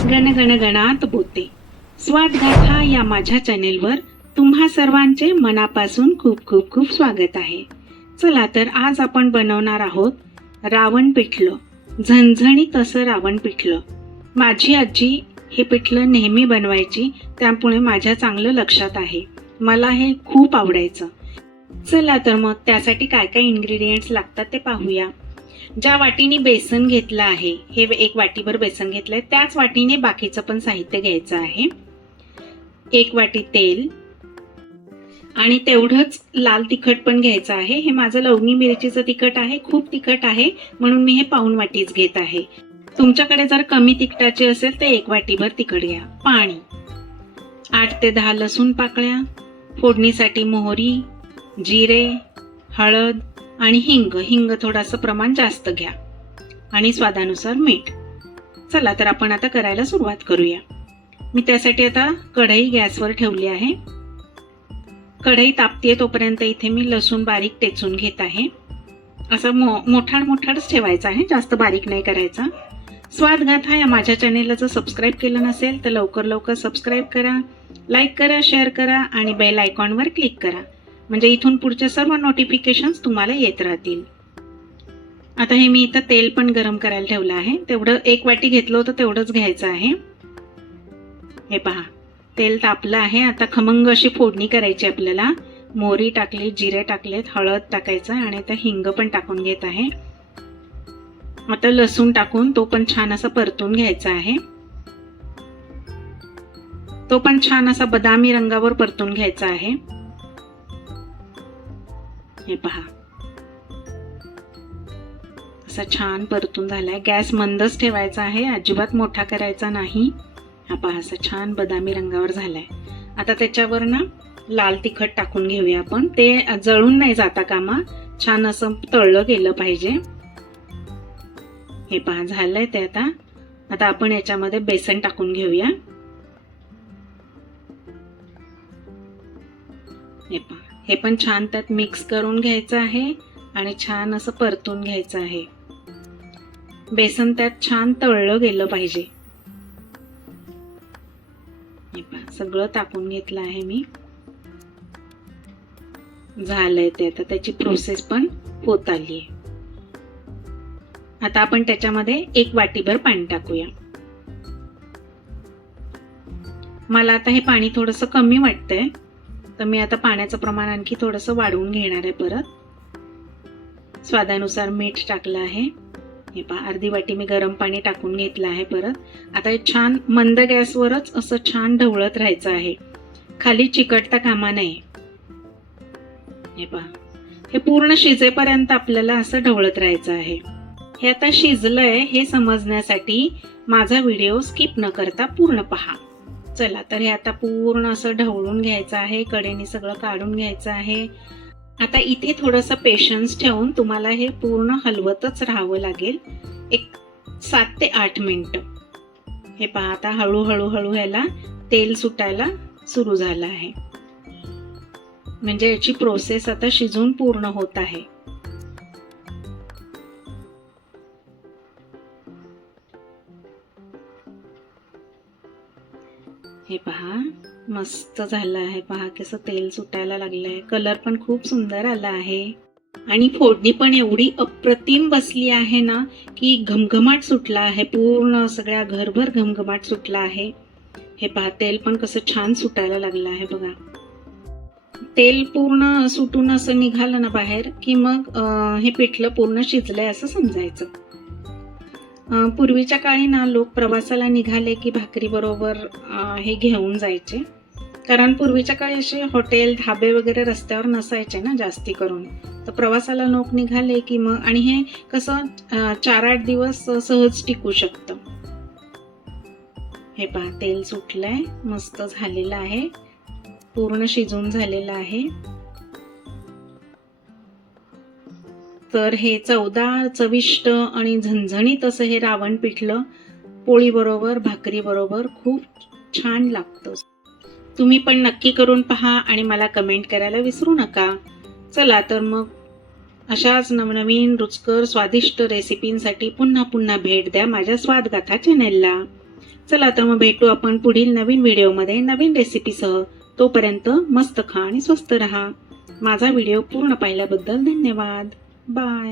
गण गण गणात बोते स्वादगाथा या माझ्या चॅनेलवर तुम्हा सर्वांचे मनापासून खूप खूप खूप स्वागत आहे. चला तर आज आपण बनवणार आहोत रावण पिठलं. झणझणीत असं रावण पिठलं. माझी आजी हे पिठलं नेहमी बनवायची, त्यामुळे माझ्या चांगलं लक्षात आहे. मला हे खूप आवडायचं. चला तर मग त्यासाठी काय काय इन्ग्रेडियंट्स लागतात ते पाहूया. ज्या वाटीने बेसन घेतलं आहे, हे 1 वाटीभर बेसन घेतलंय, त्याच वाटीने बाकीचं पण साहित्य घ्यायचं आहे. 1 वाटी तेल आणि तेवढंच लाल तिखट पण घ्यायचं आहे. हे माझं लवंगी मिरचीचं तिखट आहे, खूप तिखट आहे म्हणून मी हे पाऊण वाटीच घेत आहे. तुमच्याकडे जर कमी तिखटाचे असेल तर 1 वाटीभर तिखट घ्या. पाणी, 8 ते 10 लसूण पाकळ्या, फोडणीसाठी मोहरी, जिरे, हळद आणि हिंग थोडंसं प्रमाण जास्त घ्या आणि स्वादानुसार मीठ. चला तर आपण आता करायला सुरुवात करूया. मी त्यासाठी आता कढई गॅसवर ठेवली आहे. कढई तापतीये तोपर्यंत इथे मी लसूण बारीक टेचून घेत आहे. असं मोठाडच ठेवायचं आहे, जास्त बारीक नाही करायचा. स्वादगाथा या माझ्या चॅनेलला जर सबस्क्राईब केलं नसेल तर लवकर सबस्क्राईब करा, लाईक करा, शेअर करा आणि बेल आयकॉनवर क्लिक करा, म्हणजे इथून पुढचे सर्व नोटिफिकेशन्स तुम्हाला येत राहतील. आता हे मी इथं तेल पण गरम करायला ठेवलं आहे. तेवढं 1 वाटी घेतलं होतं तेवढंच घ्यायचं आहे. हे पहा, तेल तापलं आहे. आता खमंग अशी फोडणी करायची आपल्याला. मोहरी टाकली, जिरे टाकलेत, हळद टाकायचं आणि आता हिंग पण टाकून घेत आहे. आता लसूण टाकून तो पण छान असा परतून घ्यायचा आहे. तो पण छान असा बदामी रंगावर परतून घ्यायचा आहे. हे पहा, असा छान परतून झालाय. गॅस मंदच ठेवायचा आहे, अजिबात मोठा करायचा नाही. हा पहा, असा छान बदामी रंगावर झालाय. आता त्याच्यावर ना लाल तिखट टाकून घेऊया आपण. ते जळून नाही जाता कामा, छान असं तळलं गेलं पाहिजे. हे पहा, झालंय ते. आता आपण याच्यामध्ये बेसन टाकून घेऊया. हे पहा, हे पण छान त्यात मिक्स करून घ्यायचं आहे आणि छान असं परतून घ्यायचं आहे. बेसन त्यात छान तळलं गेलं पाहिजे. हे पहा, सगळं टाकून घेतलं आहे मी. झालंय ते. आता त्याची प्रोसेस पण होत आली आहे. आता आपण त्याच्यामध्ये 1 वाटीभर पाणी टाकूया. मला आता हे पाणी थोडंसं कमी वाटतंय, तर मी आता पाण्याचं प्रमाण आणखी थोडंसं वाढवून घेणार आहे. परत स्वादानुसार मीठ टाकलं आहे. हे पहा, अर्धी वाटी मी गरम पाणी टाकून घेतलं आहे. परत आता हे छान मंद गॅसवरच असं छान ढवळत राहायचं आहे, खाली चिकटता कामा नये. हे पहा, हे पूर्ण शिजेपर्यंत आपल्याला असं ढवळत राहायचं आहे. हे आता शिजलंय हे समजण्यासाठी माझा व्हिडिओ स्किप न करता पूर्ण पहा. चला तर हे आता पूर्ण असं ढवळून घ्यायचं आहे, कडेने सगळं काढून घ्यायचं आहे. आता इथे थोडंसं पेशन्स ठेवून तुम्हाला हे पूर्ण हलवतच राहावं लागेल, एक 7 ते 8 मिनिटं. हे पहा, आता हळूहळू ह्याला तेल सुटायला सुरू झालं आहे, म्हणजे याची प्रोसेस आता शिजून पूर्ण होत आहे. हे पहा, मस्त झालं आहे. पहा कसं तेल सुटायला लागलंय. कलर पण खूप सुंदर आला आहे आणि फोडणी पण एवढी अप्रतिम बसली आहे ना की घमघमाट सुटला आहे. पूर्ण सगळ्या घरभर घमघमाट सुटला आहे. हे पहा, तेल पण कसं छान सुटायला लागलं आहे बघा. तेल पूर्ण सुटून असं निघालं ना बाहेर की मग हे पिठलं पूर्ण शिजलंय असं समजायचं. पूर्वीच्या काळी ना लोक प्रवासाला निघाले की भाकरी बरोबर हे घेऊन जायचे, कारण पूर्वीच्या काळी असे हॉटेल धाबे वगैरे रस्त्यावर नसायचे ना जास्ती करून. तर प्रवासाला लोक निघाले की मग, आणि हे कसं 4-8 दिवस सहज टिकू शकतं. हे पहा, तेल सुटलंय, मस्त झालेलं आहे, पूर्ण शिजून झालेलं आहे. तर हे चवदार, चविष्ट आणि झणझणीत असं हे रावण पिठलं पोळी बरोबर, भाकरी बरोबर खूप छान लागतं. तुम्ही पण नक्की करून पहा आणि मला कमेंट करायला विसरू नका. चला तर मग अशाच नवनवीन रुचकर स्वादिष्ट रेसिपींसाठी पुन्हा पुन्हा भेट द्या माझ्या स्वादगाथा चॅनेलला. चला तर मग भेटू आपण पुढील नवीन व्हिडिओमध्ये नवीन रेसिपीसह. तोपर्यंत मस्त खा आणि स्वस्त रहा. माझा व्हिडिओ पूर्ण पाहिल्याबद्दल धन्यवाद. बाय.